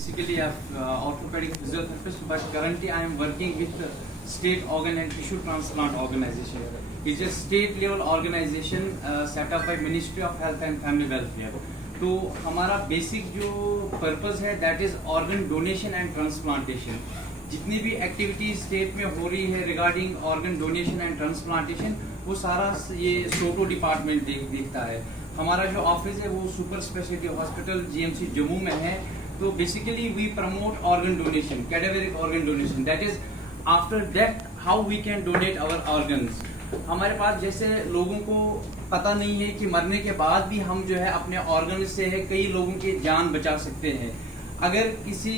basically a orthopedic physiotherapist, but currently I am working with the State Organ and Tissue Transplant Organization. It's a state level organization set up by Ministry of Health and Family Welfare. तो हमारा basic जो purpose है that is organ donation and transplantation. जितनी भी activities state में हो रही है regarding organ donation and transplantation वो सारा ये सोटो डिपार्टमेंट देखता है. हमारा जो ऑफिस है वो super speciality hospital GMC Jammu में है. तो basically we promote organ donation, cadaveric organ donation, that is after death how we can donate our organs. हमारे पास जैसे लोगों को पता नहीं है कि मरने के बाद भी हम जो है अपने ऑर्गन से है कई लोगों की जान बचा सकते हैं. अगर किसी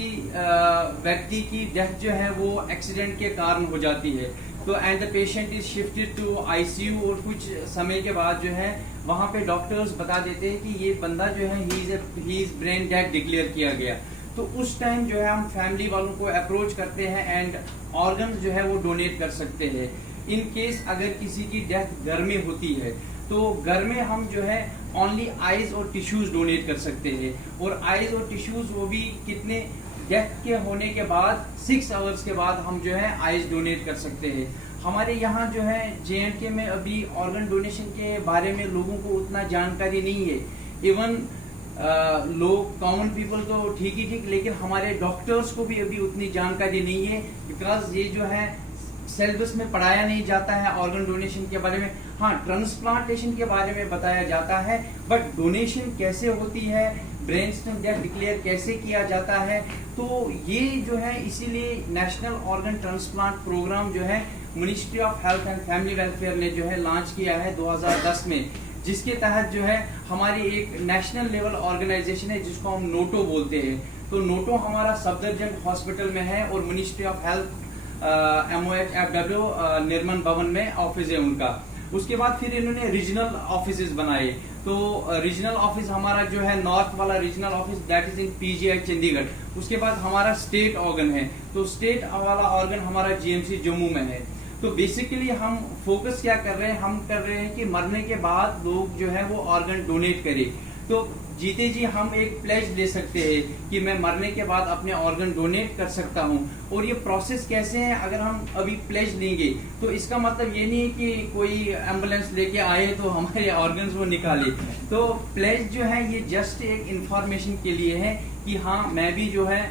व्यक्ति की डेथ जो है वो एक्सीडेंट के कारण हो जाती है तो and the patient is shifted to ICU और कुछ समय के बाद जो है वहां पे डॉक्टर्स बता देते हैं कि ये बंदा जो है he is brain dead declare किया गया. तो उस टाइम जो है हम फैमिली वालों को अप्रोच करते हैं एंड ऑर्गन जो है वो डोनेट कर सकते हैं. इन केस अगर किसी की डेथ घर में होती है तो घर में हम जो है ओनली आईज और टिश्यूज डोनेट कर सकते हैं. और आईज और टिश्यूज वो भी कितने डेथ के होने के बाद 6 आवर्स के बाद हम जो है आईज डोनेट कर सकते हैं. हमारे यहाँ जो है JNK में अभी ऑर्गन डोनेशन के बारे में लोगों को उतना जानकारी नहीं है. इवन लोग कॉमन पीपल तो ठीक ही ठीक, लेकिन हमारे डॉक्टर्स को भी अभी उतनी जानकारी नहीं है बिकॉज ये जो है सिलेबस में पढ़ाया नहीं जाता है ऑर्गन डोनेशन के बारे में. हाँ, ट्रांसप्लांटेशन के बारे में बताया जाता है बट डोनेशन कैसे होती है, ब्रेन स्टेम डेथ डिक्लेयर कैसे किया जाता है. तो ये जो है इसीलिए नेशनल ऑर्गन ट्रांसप्लांट प्रोग्राम जो है ministry of health and family welfare ने जो है लॉन्च किया है 2010 में, जिसके तहत जो है हमारी एक नेशनल लेवल ऑर्गेनाइजेशन है जिसको हम नोटो बोलते हैं. तो नोटो हमारा सफदरजंग हॉस्पिटल में है और मिनिस्ट्री ऑफ हेल्थ MOHFW निर्मल भवन में ऑफिस है उनका. उसके बाद फिर इन्होंने रीजनल ऑफिसेज बनाए. तो रीजनल ऑफिस हमारा जो है नॉर्थ वाला regional office that is in PGI Chandigarh. उसके बाद हमारा स्टेट ऑर्गन है तो स्टेट वाला ऑर्गन हमारा GMC जम्मू में है. तो बेसिकली हम फोकस क्या कर रहे हैं, हम कर रहे हैं कि मरने के बाद लोग जो है वो ऑर्गन डोनेट करें. तो जीते जी हम एक प्लेज ले सकते हैं कि मैं मरने के बाद अपने ऑर्गन डोनेट कर सकता हूं. और ये प्रोसेस कैसे है, अगर हम अभी प्लेज लेंगे तो इसका मतलब ये नहीं है कि कोई एम्बुलेंस लेके आए तो हमारे ऑर्गन्स वो निकाले. तो प्लेज जो है ये जस्ट एक इंफॉर्मेशन के लिए है कि हाँ मैं भी जो है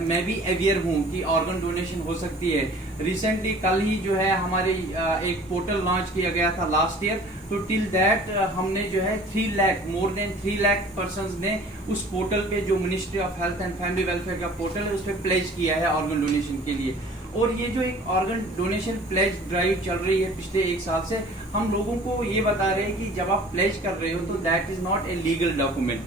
मैं भी अवेयर हूँ कि ऑर्गन डोनेशन हो सकती है. रिसेंटली कल ही जो है हमारे एक पोर्टल लॉन्च किया गया था लास्ट ईयर. तो टिल दैट हमने जो है 3 lakh more than 3 lakh persons ने उस पोर्टल पे जो ministry of health and family welfare का पोर्टल है उस पर प्लेज किया है ऑर्गन डोनेशन के लिए. और ये जो एक ऑर्गन डोनेशन प्लेज ड्राइव चल रही है पिछले 1 साल से, हम लोगों को ये बता रहे हैं कि जब आप प्लेज कर रहे हो तो that is not a legal document.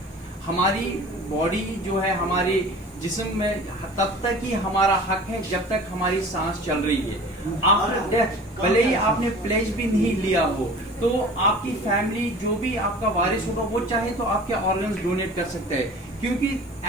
हमारी बॉडी जो है हमारी जिस्म में तब तक ही हमारा हक है जब तक हमारी सांस चल रही है. आफ्टर डेथ भले ही आपने प्लेज भी नहीं लिया हो तो आपकी फैमिली जो भी आपका वारिस होगा वो चाहे तो आपके ऑर्गन्स डोनेट कर सकते हैं. क्योंकि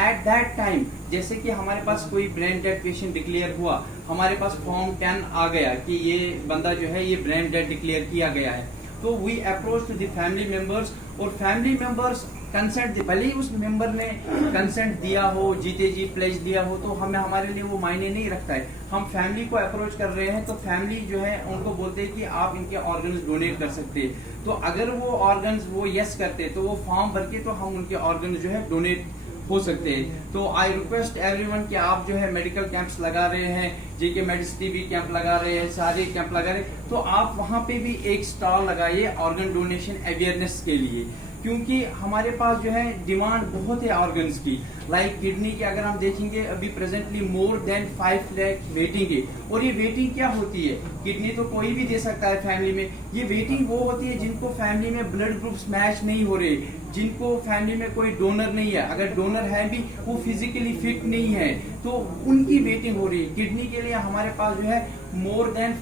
एट दैट टाइम जैसे कि हमारे पास कोई ब्रेन डेड पेशेंट डिक्लेयर हुआ, हमारे पास फॉर्म 10 आ गया कि ये बंदा जो है ये ब्रेन डेड डिक्लेयर किया गया है. तो we approach to the family members और फैमिली मेंबर्स कंसेंट दे. भले ही उस मेंबर ने कंसेंट दिया हो, जीते जी प्लेज दिया हो, तो हमें हमारे लिए वो मायने नहीं रखता है. हम फैमिली को अप्रोच कर रहे हैं तो फैमिली जो है उनको बोलते हैं कि आप इनके ऑर्गन्स डोनेट कर सकते हैं. तो अगर वो ऑर्गन्स वो यस करते तो वो फॉर्म भर के तो हम उनके ऑर्गन्स जो है डोनेट हो सकते हैं. तो आई रिक्वेस्ट एवरीवन कि आप जो है मेडिकल कैंप्स लगा रहे हैं, JK मेडिसिटी भी कैंप लगा रहे हैं, सारे कैंप लगा रहे हैं, तो आप वहां पे भी एक स्टॉल लगाइए ऑर्गन डोनेशन अवेयरनेस के लिए. क्योंकि हमारे पास जो है डिमांड बहुत है ऑर्गन्स की. लाइक किडनी की अगर हम देखेंगे अभी presently more than 5 lakh waiting है. और ये वेटिंग क्या होती है, किडनी तो कोई भी दे सकता है फैमिली में. ये वेटिंग वो होती है जिनको फैमिली में ब्लड ग्रुप्स मैच नहीं हो रहे, जिनको फैमिली में कोई डोनर नहीं है, अगर डोनर है भी वो फिजिकली फिट नहीं है तो उनकी वेटिंग हो रही है. किडनी के लिए हमारे पास जो है मोर देन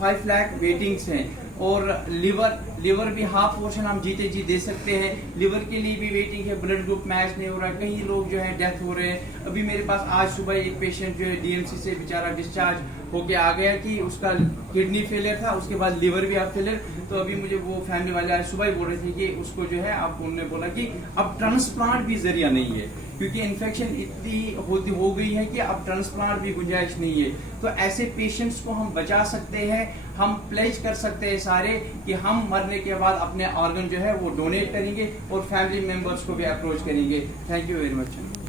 5 लाख वेटिंग्स हैं. और लिवर भी हाफ पोर्शन हम जीते जी दे सकते हैं। लिवर के लिए भी वेटिंग है, ब्लड ग्रुप मैच नहीं हो रहा है, कई लोग जो है डेथ हो रहे हैं। अभी मेरे पास आज सुबह एक पेशेंट जो है डीएमसी से बेचारा डिस्चार्ज होके आ गया कि उसका किडनी फेलियर था, उसके बाद लिवर भी अब फेलियर। तो अभी मुझे वो फैमिली वाले आज सुबह ही बोल रहे थे कि उसको जो है अब उन्होंने बोला कि अब ट्रांसप्लांट भी जरिया नहीं है, क्योंकि इन्फेक्शन इतनी हो गई है कि अब ट्रांसप्लांट भी गुंजाइश नहीं है। तो ऐसे पेशेंट्स को हम बचा सकते हैं, हम प्लेज कर सकते हैं सारे कि हम मरने के बाद अपने ऑर्गन जो है वो डोनेट करेंगे और फैमिली मेंबर्स को भी अप्रोच करेंगे। Thank you very much.